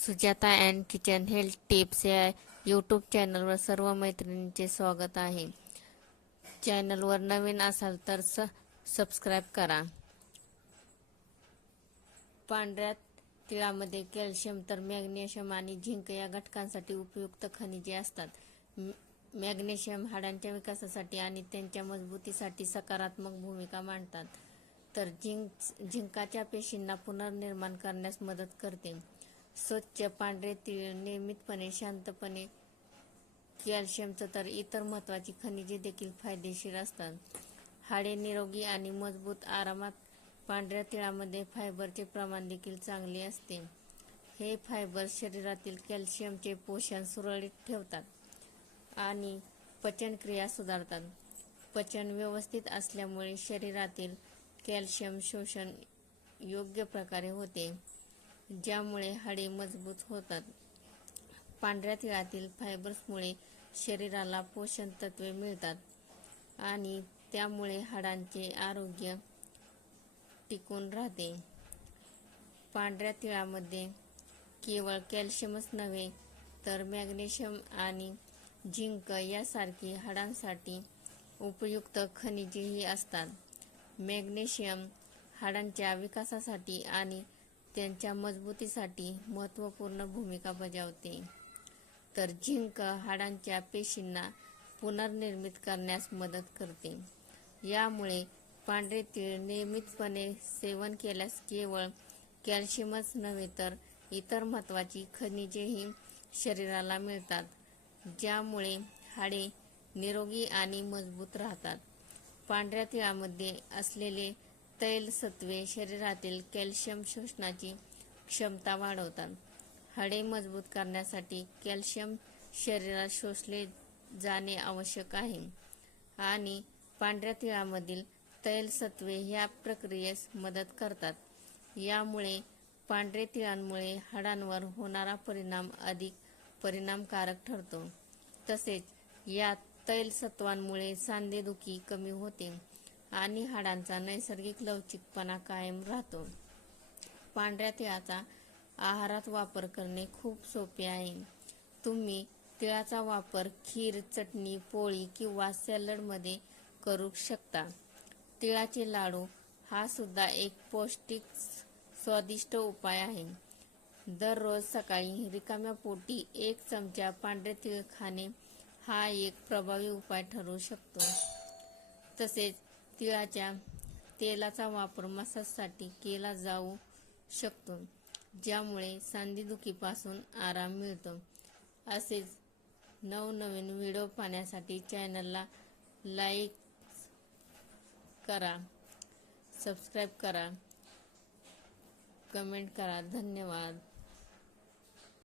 Sujata and kitchen health tips या YouTube चॅनलवर सर्व मैत्रिणींचे स्वागत आहे. चॅनलवर नवीन असाल तर सबस्क्राईब करा. पांढऱ्या तिळामध्ये कॅल्शियम तर मॅग्नेशियम आणि झिंक या घटकांसाठी उपयुक्त खनिजे असतात. मॅग्नेशियम हाडांच्या विकासासाठी आणि त्यांच्या मजबूतीसाठी सकारात्मक भूमिका मांडतात, तर झिंकाच्या पेशींना पुनर्निर्माण करण्यास मदत करते. स्वच्छ पांढरे तीळ नियमितपणे शांतपणे कॅल्शियमचं तर इतर महत्त्वाची खनिजे देखील फायदेशीर असतात. हाडे निरोगी आणि मजबूत आरामात पांढऱ्या तिळामध्ये फायबरचे प्रमाण देखील चांगले असते. हे फायबर शरीरातील कॅल्शियमचे पोषण सुरळीत ठेवतात आणि पचनक्रिया सुधारतात. पचन व्यवस्थित असल्यामुळे शरीरातील कॅल्शियम शोषण योग्य प्रकारे होते, ज्यामुळे हाडे मजबूत होतात. पांढऱ्या तिळातील फायबर्समुळे शरीराला पोषक तत्वे मिळतात आणि त्यामुळे हाडांचे आरोग्य टिकून राहते. पांढऱ्या तिळामध्ये केवळ कॅल्शियमच नव्हे तर मॅग्नेशियम आणि झिंक यासारखी हाडांसाठी उपयुक्त खनिजेही असतात. मॅग्नेशियम हाडांच्या विकासासाठी आणि त्यांच्या मजबूतीसाठी महत्त्वपूर्ण भूमिका बजावते, तर झिंक हाडांच्या पेशींना पुनर्निर्मित करण्यास मदत करते. यामुळे पांढरे तीळ नियमितपणे सेवन केल्यास केवळ कॅल्शियमच नव्हे तर इतर महत्त्वाची खनिजेही शरीराला मिळतात, ज्यामुळे हाडे निरोगी आणि मजबूत राहतात. पांढऱ्या तिळामध्ये असलेले तैलसत्वे शरीरातील कॅल्शियम शोषण्याची क्षमता वाढवतात. हाडे मजबूत करण्यासाठी कॅल्शियम शरीरात शोषले जाणे आवश्यक आहे आणि पांढऱ्या तिळामधील तैलसत्वे ह्या प्रक्रियेस मदत करतात. यामुळे पांढरे तिळांमुळे हाडांवर होणारा परिणाम अधिक परिणामकारक ठरतो. तसेच या तैलसत्वांमुळे सांधेदुखी कमी होते आणि हाडांचा नैसर्गिक लवचिकपणा कायम राहतो. पांढऱ्या तिळाचा आहारात वापर करणे खूप सोपे आहे. तुम्ही तिळाचा वापर खीर, चटणी, पोळी किंवा सॅलडमध्ये करू शकता. तिळाचे लाडू हा सुद्धा एक पौष्टिक स्वादिष्ट उपाय आहे. दररोज सकाळी रिकाम्या पोटी 1 चमचा पांढरे तीळ खाणे हा एक प्रभावी उपाय ठरू शकतो. तसेच तिळाच्या तेलाचा वापर मसाजसाठी केला जाऊ शकतो, ज्यामुळे सांधेदुखीपासून आराम मिळतो. असेच नवनवीन व्हिडिओ पाहण्यासाठी चॅनलला लाईक करा, सबस्क्राईब करा, कमेंट करा. धन्यवाद.